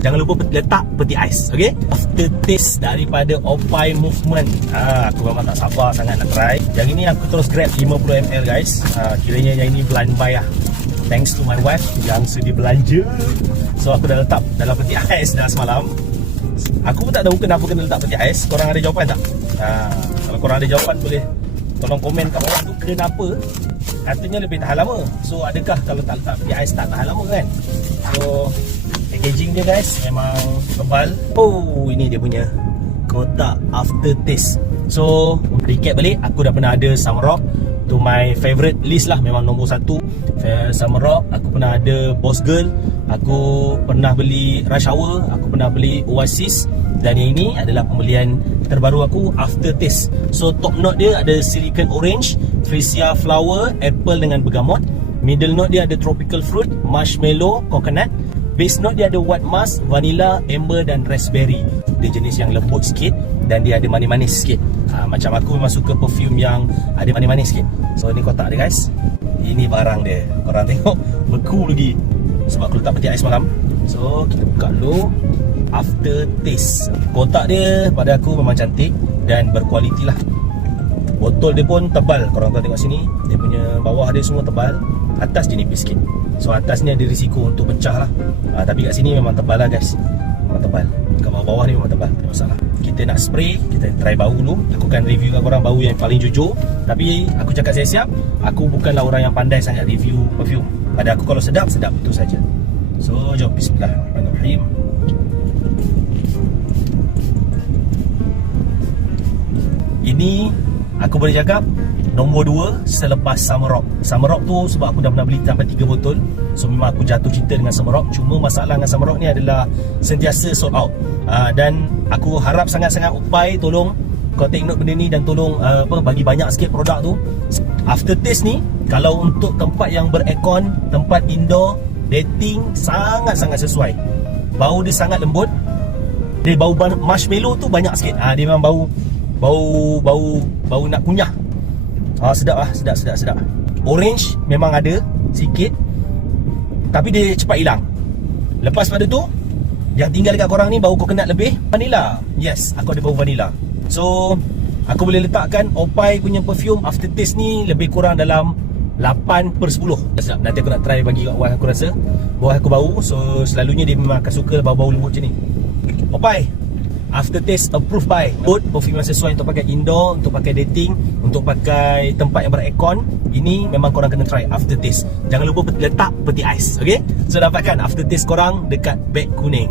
Jangan lupa letak peti ais, okay? Aftertaste daripada Oppai Movement. Aku memang tak sabar sangat nak try. Yang ini aku terus grab 50ml guys. Kiranya yang ini blind buy lah. Thanks to my wife yang sudi belanja. So aku dah letak dalam peti ais dah semalam. Aku pun tak tahu kenapa kena letak peti ais. Korang ada jawapan tak? Kalau korang ada jawapan boleh tolong komen kat bawah tu kenapa. Katanya lebih tahan lama. So adakah kalau tak letak peti ais tak tahan lama kan? So packaging dia guys memang tebal. Oh, ini dia punya kotak aftertaste. So recap balik, aku dah pernah ada Summer Rock. To my favourite list lah, memang nombor 1 Summer Rock. Aku pernah ada Boss Girl. Aku pernah beli Rush Hour. Aku pernah beli Oasis. Dan yang ini adalah pembelian terbaru aku, Aftertaste. So top note dia ada Silicon Orange, Freesia Flower, Apple dengan bergamot. Middle note dia ada Tropical Fruit, Marshmallow, Coconut. Base note dia ada White Musk, Vanilla, Amber dan Raspberry. Dia jenis yang lembut sikit dan dia ada manis-manis sikit. Macam aku memang suka perfume yang ada manis-manis sikit. So ni kotak dia guys. Ini barang dia. Korang tengok beku lagi sebab aku letak peti ais malam. So kita buka dulu. Aftertaste. Kotak dia pada aku memang cantik dan berkualiti lah. Botol dia pun tebal. Korang tengok sini, dia punya bawah dia semua tebal, atas dia nipis sikit. So atas ni ada risiko untuk pecah lah. Tapi kat sini memang tebal lah guys. Memang tebal. Kat bawah ni memang tebal, tak ada masalah. Kita nak spray, kita try bau dulu. Aku akan review kat korang bau yang paling jujur. Tapi aku cakap siap-siap, aku bukanlah orang yang pandai sangat review perfume. Pada aku kalau sedap, sedap betul saja. So jom bismillahirrahmanirrahim. Ini aku boleh cakap nombor 2 selepas Summer Rock. Summer Rock tu sebab aku dah pernah beli sampai 3 botol. So memang aku jatuh cinta dengan Summer Rock. Cuma masalah dengan Summer Rock ni adalah sentiasa sold out. Dan aku harap sangat-sangat Oppai tolong kau take note benda ni dan tolong bagi banyak sikit produk tu. Aftertaste ni kalau untuk tempat yang beraircon, tempat indoor, dating, sangat-sangat sesuai. Bau dia sangat lembut. Dia bau marshmallow tu banyak sikit. Dia memang bau nak kunyah. Sedap lah, sedap. Orange memang ada sikit, tapi dia cepat hilang. Lepas pada tu, yang tinggal dekat korang ni bau coconut lebih. Vanilla, yes, aku ada bau vanilla. So aku boleh letakkan Oppai punya perfume Aftertaste ni lebih kurang dalam 8/10. Sedap. Nanti aku nak try bagi kat wife aku rasa. Wife aku bau, so selalunya dia memang akan suka bau-bau lembut macam ni. Oppai Aftertaste approved by. Perfume yang sesuai untuk pakai indoor, untuk pakai dating, untuk pakai tempat yang beraircon. Ini memang korang kena try Aftertaste. Jangan lupa letak peti ais, okay? So dapatkan Aftertaste korang dekat beg kuning.